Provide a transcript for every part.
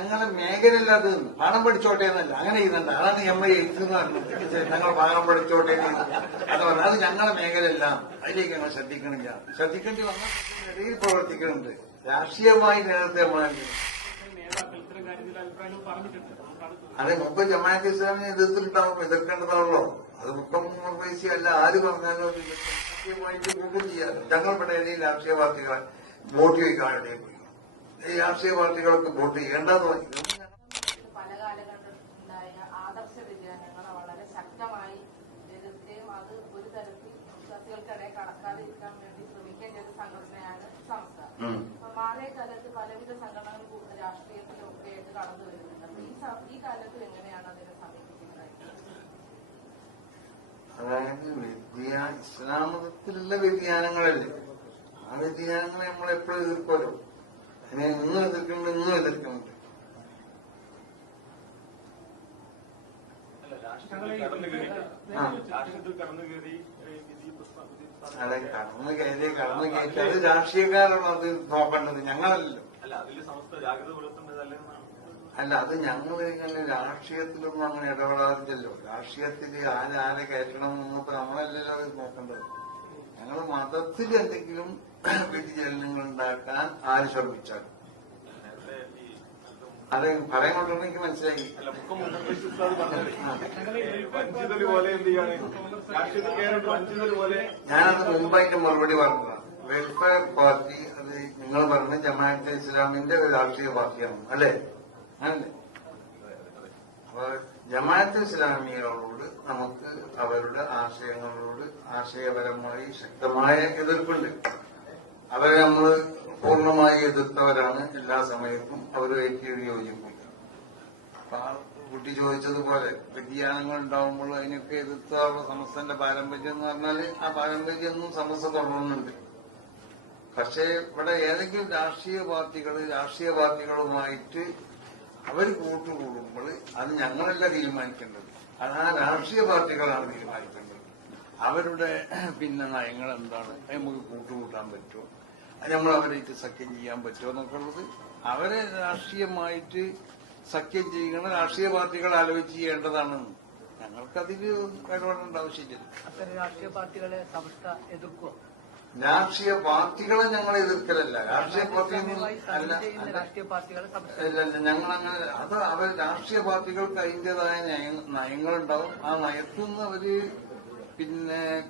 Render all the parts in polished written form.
ഞങ്ങളെ മേഖലയിൽ അത് പാഠം പഠിച്ചോട്ടെ എന്നല്ല, അങ്ങനെ ചെയ്യുന്നുണ്ട്. അതാണ് MI എന്ന് പറഞ്ഞത്. ഞങ്ങൾ പാഠം പഠിച്ചോട്ടെ അത് പറഞ്ഞത്. അത് ഞങ്ങളെ മേഖലയല്ല, അതിലേക്ക് ഞങ്ങൾ ശ്രദ്ധിക്കണില്ല. ശ്രദ്ധിക്കേണ്ടി വന്നാൽ ഇടയിൽ പ്രവർത്തിക്കുന്നുണ്ട്. രാഷ്ട്രീയമായി നേരത്തെ അതെ മുമ്പ് ജമാഅത്ത് ഇസ്ലാമിനെ എതിർത്തിട്ടുണ്ടാവും, എതിർക്കേണ്ടതാണല്ലോ. അത് മുക്കം പൈസ അല്ല, ആര് പറഞ്ഞാലും അത് രാഷ്ട്രീയമായിട്ട് കൂട്ടും ചെയ്യാറ്. ഞങ്ങളുടെ ഇടയിൽ രാഷ്ട്രീയ പാർട്ടികളെ വോട്ട് ചോദിക്കാനിടയിൽ പോയി. ഈ രാഷ്ട്രീയ പാർട്ടികൾക്ക് വോട്ട് ചെയ്യേണ്ടതെന്ന് പറഞ്ഞു. പല കാലഘട്ടത്തിലുണ്ടായ ആദർശ വ്യതിയാനങ്ങളെ വളരെ ശക്തമായി എതിർക്കുകയും അത് ഒരു തരത്തിൽ വിശ്വാസികൾക്കിടയിൽ കടക്കാതിരിക്കാൻ വേണ്ടി ശ്രമിക്കേണ്ട ഒരു സംഘടനയാണ് സംസ്ഥാനം. അപ്പൊ മാറിയ കാലത്ത് പലവിധ സംഘടനകൾ രാഷ്ട്രീയത്തിലും ഒക്കെ ആയിട്ട് കടന്നു വരുന്നുണ്ട്. അപ്പൊ ഈ കാലത്ത് എങ്ങനെയാണ് അതിനെ സമീപിക്കുന്നത്? അതായത് ഇസ്ലാം മതത്തിലുള്ള വ്യതിയാനങ്ങളല്ലേ, ആ വ്യതിയാനങ്ങളെ നമ്മളെപ്പോഴും എതിർക്കുമല്ലോ. അതിനെ ഇന്നും എതിർക്കുന്നുണ്ട്, ഇന്നും എതിർക്കുന്നുണ്ട്. അതെ കടന്നു കയറ്റി അത് രാഷ്ട്രീയക്കാരാണ് അത് നോക്കേണ്ടത്, ഞങ്ങളല്ലല്ലോ. അല്ല അത് ഞങ്ങൾ ഇങ്ങനെ രാഷ്ട്രീയത്തിലൊന്നും അങ്ങനെ ഇടപെടാറില്ലല്ലോ. രാഷ്ട്രീയത്തിൽ ആരെ കയറ്റണം എന്നൊക്കെ നമ്മളല്ലല്ലോ അത് നോക്കേണ്ടത്. ഞങ്ങൾ മതത്തിൽ എന്തെങ്കിലും വ്യതിചലനങ്ങൾ ഉണ്ടാക്കാൻ ആര് ശ്രമിച്ചാൽ അത് പറയാൻ കൊണ്ടുവന്ന് എനിക്ക് മനസ്സിലായി. ഞാനത് മുമ്പായിട്ട് മറുപടി പറഞ്ഞതാണ്. വെൽഫെയർ പാർട്ടി അത് നിങ്ങൾ പറഞ്ഞ ജമാഅത്തെ ഇസ്ലാമിന്റെ ഒരു രാഷ്ട്രീയ പാർട്ടിയാണ് അല്ലേ? അല്ലേ? അപ്പൊ ജമാഅത്തെ ഇസ്ലാമികളോട് നമുക്ക് അവരുടെ ആശയങ്ങളോട് ആശയപരമായി ശക്തമായ എതിർപ്പുണ്ട്. അവരെ നമ്മൾ പൂർണ്ണമായി എതിർത്തവരാണ് എല്ലാ സമയത്തും. അവരുമായിട്ട് യോജിപ്പില്ല. അപ്പൊ ആ കുട്ടി ചോദിച്ചതുപോലെ വ്യതിയാനങ്ങൾ ഉണ്ടാവുമ്പോൾ അതിനൊക്കെ എതിർത്താനുള്ള സമസ്തന്റെ പാരമ്പര്യം എന്ന് പറഞ്ഞാൽ ആ പാരമ്പര്യമൊന്നും സമസ്ത തുടരുന്നുണ്ട്. പക്ഷേ ഇവിടെ ഏതെങ്കിലും രാഷ്ട്രീയ പാർട്ടികളുമായിട്ട് അവർ കൂട്ടുകൂടുമ്പോൾ അത് ഞങ്ങളല്ല തീരുമാനിക്കേണ്ടത്, അത് ആ രാഷ്ട്രീയ പാർട്ടികളാണ് തീരുമാനിക്കേണ്ടത്. അവരുടെ നയങ്ങൾ എന്താണ്, നമുക്ക് കൂട്ടുകൂട്ടാൻ പറ്റുമോ, നമ്മൾ അവരായിട്ട് സഖ്യം ചെയ്യാൻ പറ്റുമോ എന്നൊക്കെ ഉള്ളത് അവരെ രാഷ്ട്രീയമായിട്ട് സഖ്യം ചെയ്യുന്ന രാഷ്ട്രീയ പാർട്ടികൾ ആലോചിച്ച് ചെയ്യേണ്ടതാണ്. ഞങ്ങൾക്കതിൽ ഇടപെടേണ്ട ആവശ്യമില്ല. അത്തരം രാഷ്ട്രീയ പാർട്ടികളെ സംസ്ഥ എതിർക്കുമോ? രാഷ്ട്രീയ പാർട്ടികളെ ഞങ്ങൾ എതിർക്കലല്ല, രാഷ്ട്രീയ പാർട്ടികളെ ഞങ്ങളങ്ങനെ അത് അവർ രാഷ്ട്രീയ പാർട്ടികൾക്ക് അതിന്റേതായ നയങ്ങളുണ്ടാവും. ആ നയത്തിൽ നിന്ന് അവര്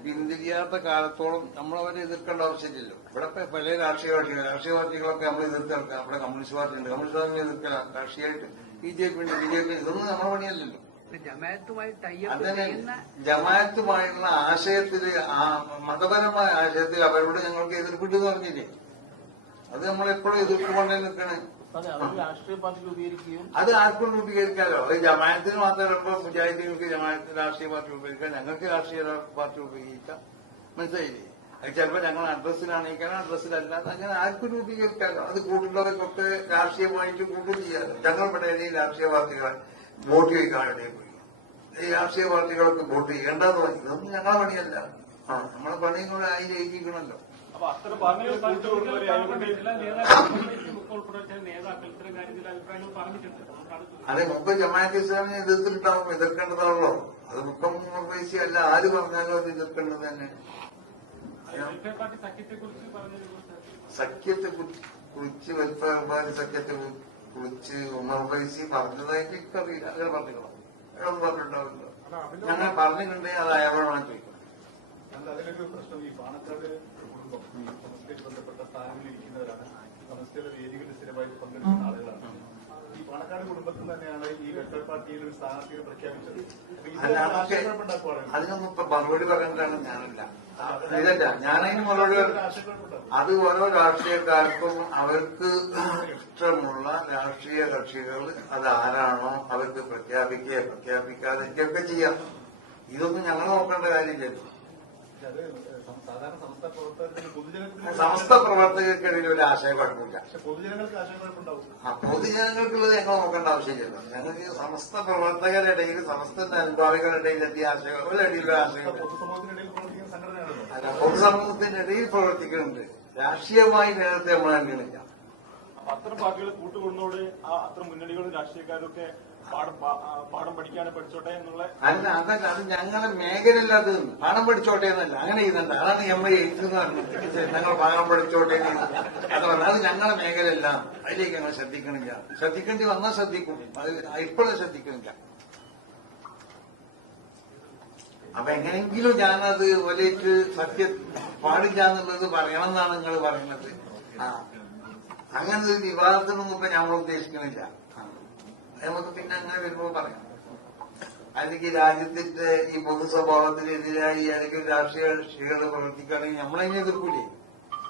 പിന്തിരിയാത്ത കാലത്തോളം നമ്മളവരെ എതിർക്കേണ്ട ആവശ്യമില്ലല്ലോ. ഇവിടെ പല രാഷ്ട്രീയ പാർട്ടികളൊക്കെ നമ്മൾ എതിർക്കാം. അവിടെ കമ്മ്യൂണിസ്റ്റ് പാർട്ടി ഉണ്ട്, കമ്മ്യൂണിസ്റ്റ് പാർട്ടി എതിർക്കാം. രാഷ്ട്രീയമായിട്ട് BJP ഉണ്ട്, BJP ഇതൊന്നും നമ്മുടെ പണിയല്ലല്ലോ. അതിന് ജമാഅത്തുമായുള്ള ആശയത്തില് മതപരമായ ആശയത്തിൽ അവരോട് ഞങ്ങൾക്ക് എതിർപ്പിട്ടെന്ന് പറഞ്ഞില്ലേ, അത് നമ്മളെപ്പോഴും എതിർത്തുകൊണ്ടേ നിൽക്കണേ. അത് ആർക്കും രൂപീകരിക്കാമല്ലോ. അത് ജമാഅത്തിന് മാത്രമല്ല, മുജാഹിദീങ്ങൾക്ക് ജമാഅത്ത് രാഷ്ട്രീയ പാർട്ടി രൂപീകരിക്കാം, ഞങ്ങൾക്ക് രാഷ്ട്രീയ പാർട്ടി രൂപീകരിക്കാം. മനസ്സിലായില്ലേ? അത് ചിലപ്പോൾ ഞങ്ങൾ അഡ്രസ്സിലാണെങ്കിൽ അഡ്രസ്സിലല്ലാതെ അങ്ങനെ ആർക്കും രൂപീകരിക്കാമല്ലോ. അത് കൂട്ടുള്ളവർക്കൊക്കെ രാഷ്ട്രീയമായിട്ട് കൂട്ടും ചെയ്യാമല്ലോ. ഞങ്ങളുടെ ഇടയിൽ രാഷ്ട്രീയ പാർട്ടികളെ വോട്ട് ചോദിക്കാനിടയിൽ പോയി. ഈ രാഷ്ട്രീയ പാർട്ടികൾക്ക് വോട്ട് ചെയ്യേണ്ടതെന്ന് പറഞ്ഞു. ഇതൊന്നും ഞങ്ങളെ പണിയല്ല. നമ്മളെ പണിയും കൂടെ അതിൽ എഴുതിക്കണല്ലോ. അതെ മുമ്പ് ജമാഅത്ത് ഇസ്ലാമിനെ എതിർത്തിട്ടുണ്ടാവും, എതിർക്കേണ്ടതാണല്ലോ. അത് മുക്കം പൈസ അല്ല, ആര് പറഞ്ഞാലും അത് എതിർക്കേണ്ടത് തന്നെ. സഖ്യത്തെ കുറിച്ച് വെൽഫെയർ പാർട്ടി സഖ്യത്തെ കുറിച്ച് ഉമർ ഫൈസി പറഞ്ഞതായിട്ട് എനിക്കറിയില്ല. അങ്ങനെ പറഞ്ഞിട്ടുണ്ടോ? അയാളൊന്നും പറഞ്ഞിട്ടുണ്ടാവില്ല. ഞങ്ങൾ പറഞ്ഞിട്ടുണ്ടെങ്കിൽ അത് അയാളോടാണ് ചോദിക്കുന്നത്. അതിലൊരു പ്രശ്നം, ഈ പാണക്കാട് കുടുംബം സമസ്തയുമായി ബന്ധപ്പെട്ട സ്ഥാനങ്ങളിലിരിക്കുന്നവരാണ്, സമസ്തയുടെ വേദികളിൽ സ്ഥിരമായി പങ്കെടുക്കുന്ന ആളുകളാണ്. ഈ പാണക്കാട് കുടുംബത്തിൽ തന്നെയാണ് ഈ വെൽഫെയർ പാർട്ടിയിൽ ഒരു സ്ഥാനാർത്ഥിയെ പ്രഖ്യാപിച്ചത്. അതിനൊന്നും ഇപ്പൊ മറുപടി പറയേണ്ടതാണ് ഞാനല്ല. ഇതല്ല ഞാനതിന് മറുപടി. അത് ഓരോ രാഷ്ട്രീയക്കാർക്കും അവർക്ക് ഇഷ്ടമുള്ള രാഷ്ട്രീയ കക്ഷികൾ അത് ആരാണോ അവർക്ക് പ്രഖ്യാപിക്കാതിരിക്കുകയൊക്കെ ചെയ്യാം. ഇതൊന്നും ഞങ്ങൾ നോക്കേണ്ട കാര്യമില്ലല്ലോ. സമസ്ത പ്രവർത്തകർക്കിടയിൽ ഒരു ആശയക്കുഴപ്പമില്ല. പൊതുജനങ്ങൾക്കുള്ളത് ഞങ്ങൾ നോക്കേണ്ട ആവശ്യമില്ലല്ലോ. ഞങ്ങൾക്ക് സമസ്ത പ്രവർത്തകരുടെ ഇടയിൽ, സമസ്തന്റെ അനുഭാവികളുടെ ഇടയിൽ എത്തിയ ആശയങ്ങളുടെ ഇടയിലുള്ള ആശയം പൊതുസമൂഹത്തിന്റെ ഇടയിൽ പ്രവർത്തിക്കുന്നുണ്ട്. രാഷ്ട്രീയമായി നേരത്തെ നമ്മൾ കണ്ടില്ല. അത്തരം പാർട്ടികൾ കൂട്ടുകൊടുന്നതോട് അത്തരം മുന്നണികളും രാഷ്ട്രീയക്കാരും ഒക്കെ പാഠം പഠിക്കാതെ പഠിച്ചോട്ടെ എന്നുള്ള അല്ല അതല്ല, അത് ഞങ്ങളുടെ മേഖലയല്ല. അത് പാഠം പഠിച്ചോട്ടെ എന്നല്ല, അങ്ങനെ ചെയ്യുന്നുണ്ട്. അതാണ് MI എന്ന് പറഞ്ഞത്. ഞങ്ങൾ പാഠം പഠിച്ചോട്ടെ അത് പറഞ്ഞത്. അത് ഞങ്ങളുടെ മേഖലയല്ല, അതിലേക്ക് ഞങ്ങൾ ശ്രദ്ധിക്കണില്ല. ശ്രദ്ധിക്കേണ്ടി വന്നാൽ ശ്രദ്ധിക്കും, അത് ഇപ്പോഴും ശ്രദ്ധിക്കണില്ല. അപ്പൊ എങ്ങനെയെങ്കിലും ഞാനത് വലിയിട്ട് സത്യം പാടില്ല എന്നുള്ളത് പറയണം എന്നാണ് നിങ്ങൾ പറയുന്നത്. അങ്ങനത്തെ ഒരു വിവാദത്തിനൊന്നും ഇപ്പൊ ഞങ്ങൾ ഉദ്ദേശിക്കണില്ല. നമുക്ക് പിന്നെ അങ്ങനെ വരുമ്പോ പറയാം. അല്ലെങ്കിൽ രാജ്യത്തിന്റെ ഈ പൊതു സ്വഭാവത്തിനെതിരായി അല്ലെങ്കിൽ രാഷ്ട്രീയ കക്ഷികൾ പ്രവർത്തിക്കുകയാണെങ്കിൽ നമ്മളതിനെ എതിർക്കൂലേ?